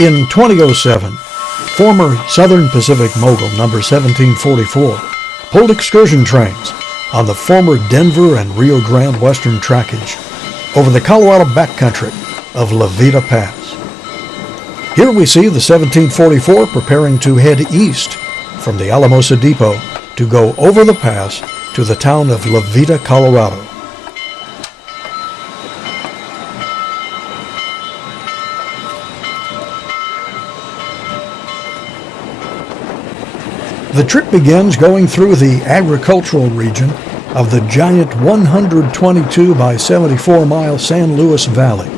In 2007, former Southern Pacific mogul number 1744 pulled excursion trains on the former Denver and Rio Grande Western trackage over the Colorado backcountry of La Veta Pass. Here we see the 1744 preparing to head east from the Alamosa Depot to go over the pass to the town of La Veta, Colorado. The trip begins going through the agricultural region of the giant 122 by 74 mile San Luis Valley,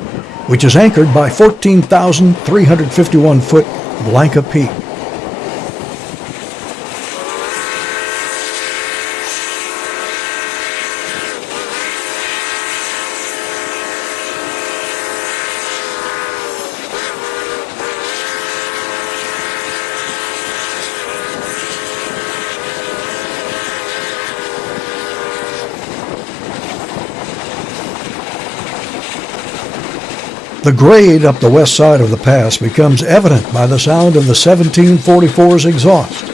which is anchored by 14,351 foot Blanca Peak. The grade up the west side of the pass becomes evident by the sound of the 1744's exhaust.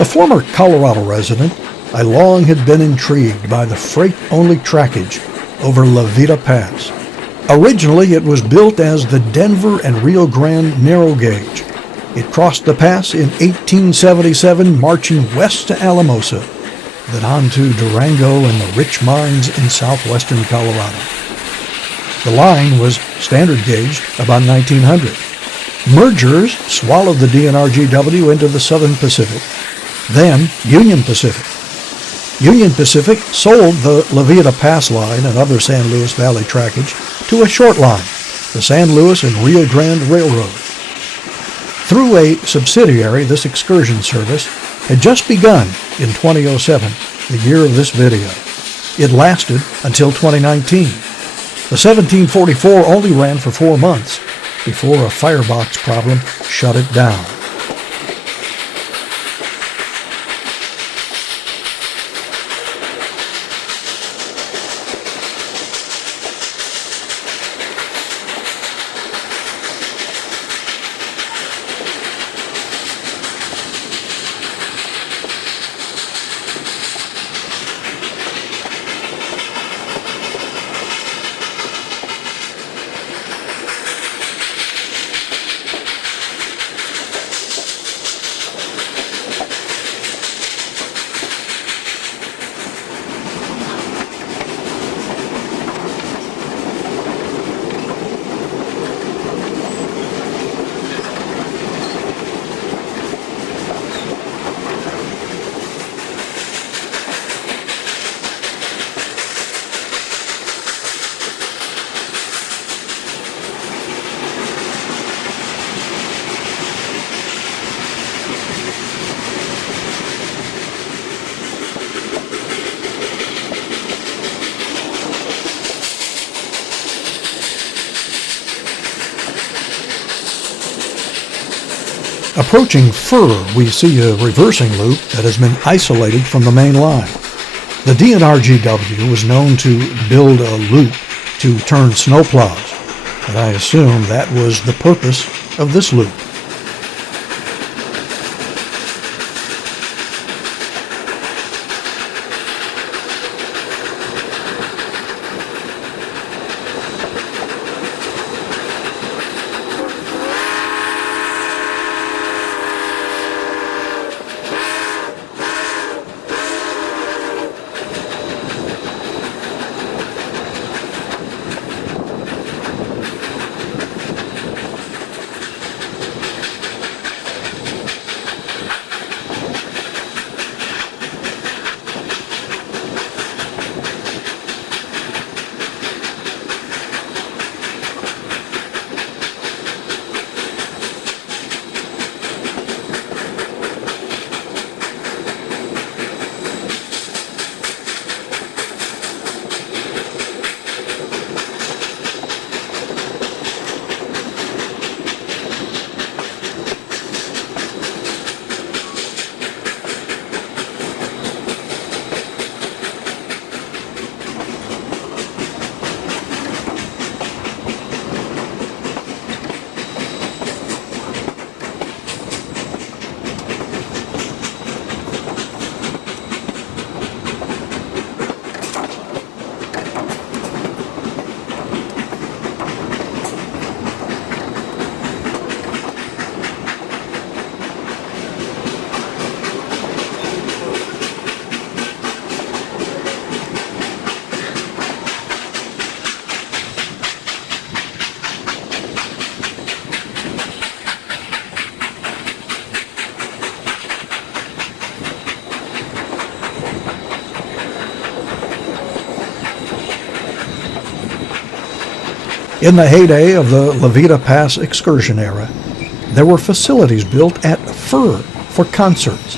A former Colorado resident, I long had been intrigued by the freight-only trackage over La Veta Pass. Originally, it was built as the Denver and Rio Grande narrow gauge. It crossed the pass in 1877, marching west to Alamosa, then on to Durango and the rich mines in southwestern Colorado. The line was standard gauged about 1900. Mergers swallowed the DNRGW into the Southern Pacific. Then Union Pacific. Union Pacific sold the La Veta Pass line and other San Luis Valley trackage to a short line, the San Luis and Rio Grande Railroad. Through a subsidiary, this excursion service had just begun in 2007, the year of this video. It lasted until 2019. The 1744 only ran for 4 months before a firebox problem shut it down. Approaching Fur, we see a reversing loop that has been isolated from the main line. The DNRGW was known to build a loop to turn snowplows, and I assume that was the purpose of this loop. In the heyday of the La Veta Pass excursion era, there were facilities built at Fur for concerts.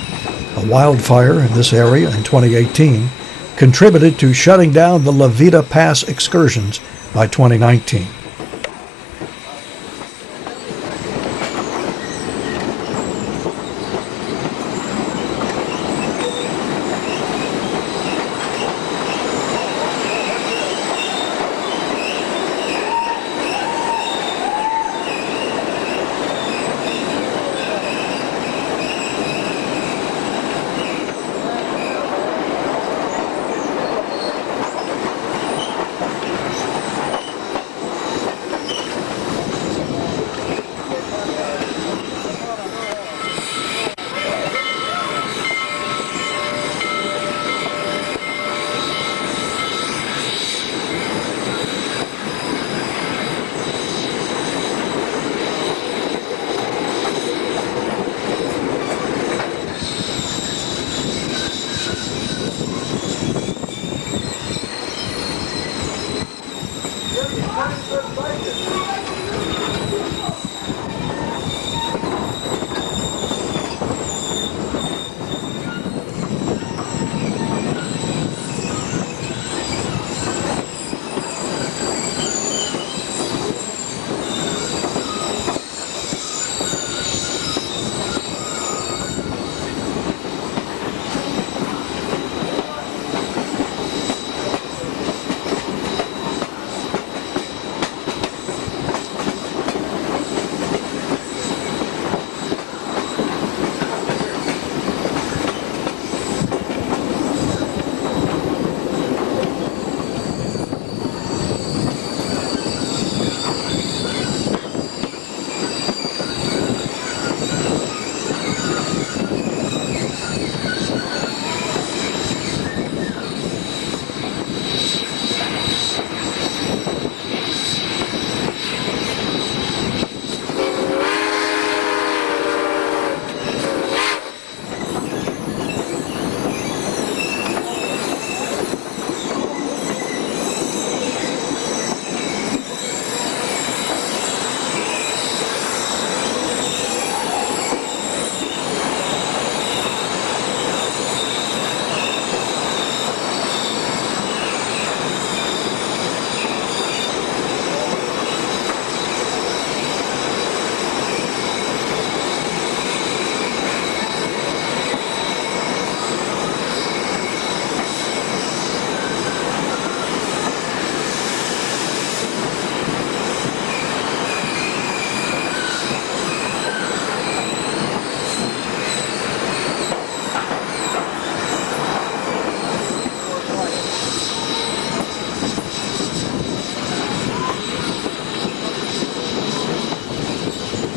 A wildfire in this area in 2018 contributed to shutting down the La Veta Pass excursions by 2019.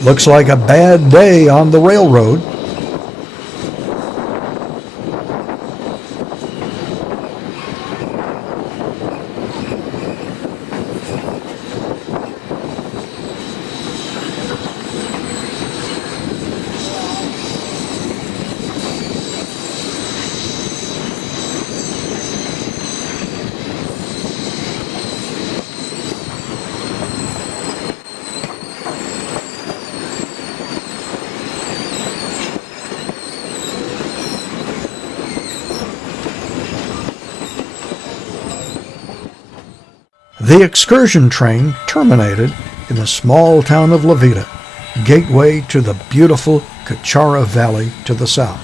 Looks like a bad day on the railroad. The excursion train terminated in the small town of La Veta, gateway to the beautiful Cachara Valley to the south.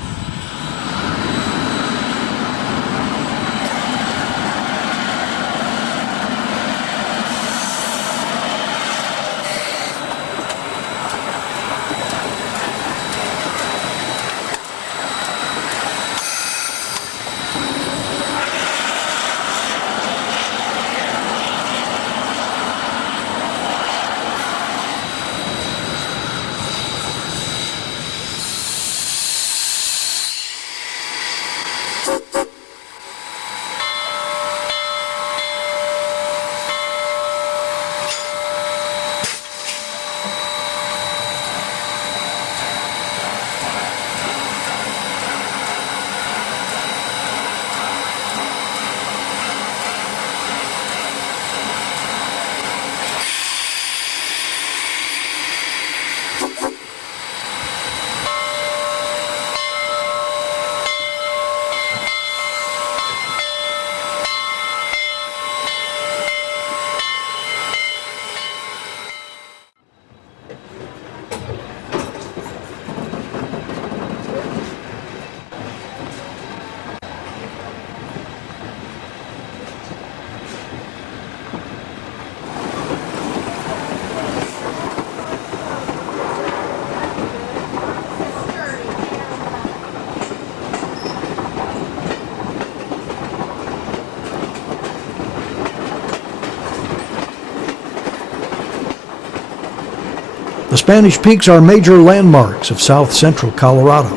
The Spanish Peaks are major landmarks of south-central Colorado.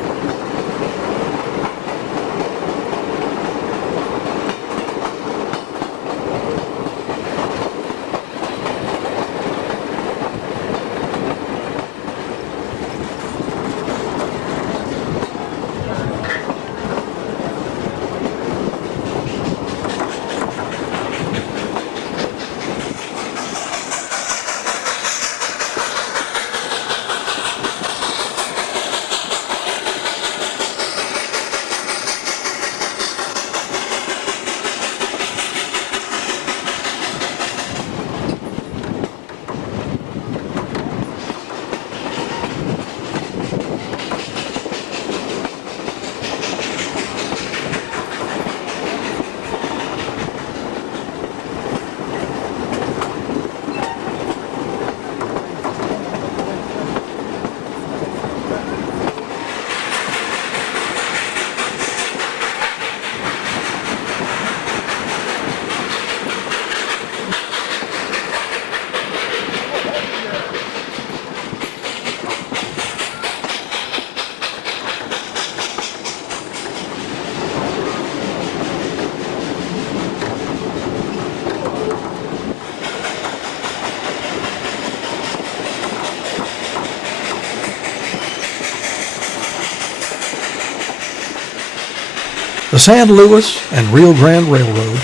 The San Luis and Rio Grande Railroad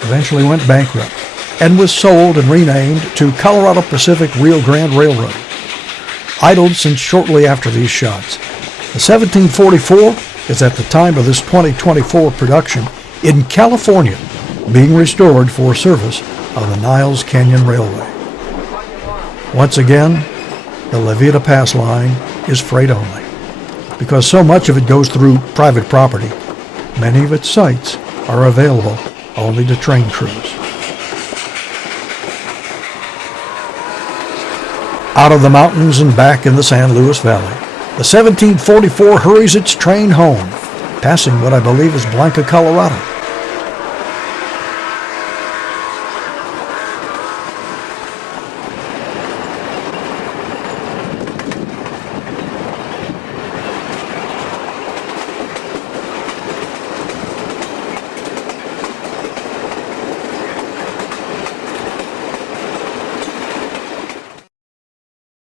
eventually went bankrupt and was sold and renamed to Colorado Pacific Rio Grande Railroad. Idled since shortly after these shots, the 1744 is at the time of this 2024 production in California, being restored for service on the Niles Canyon Railway. Once again, the La Veta Pass line is freight only. Because so much of it goes through private property, many of its sites are available only to train crews. Out of the mountains and back in the San Luis Valley, the 1744 hurries its train home, passing what I believe is Blanca, Colorado.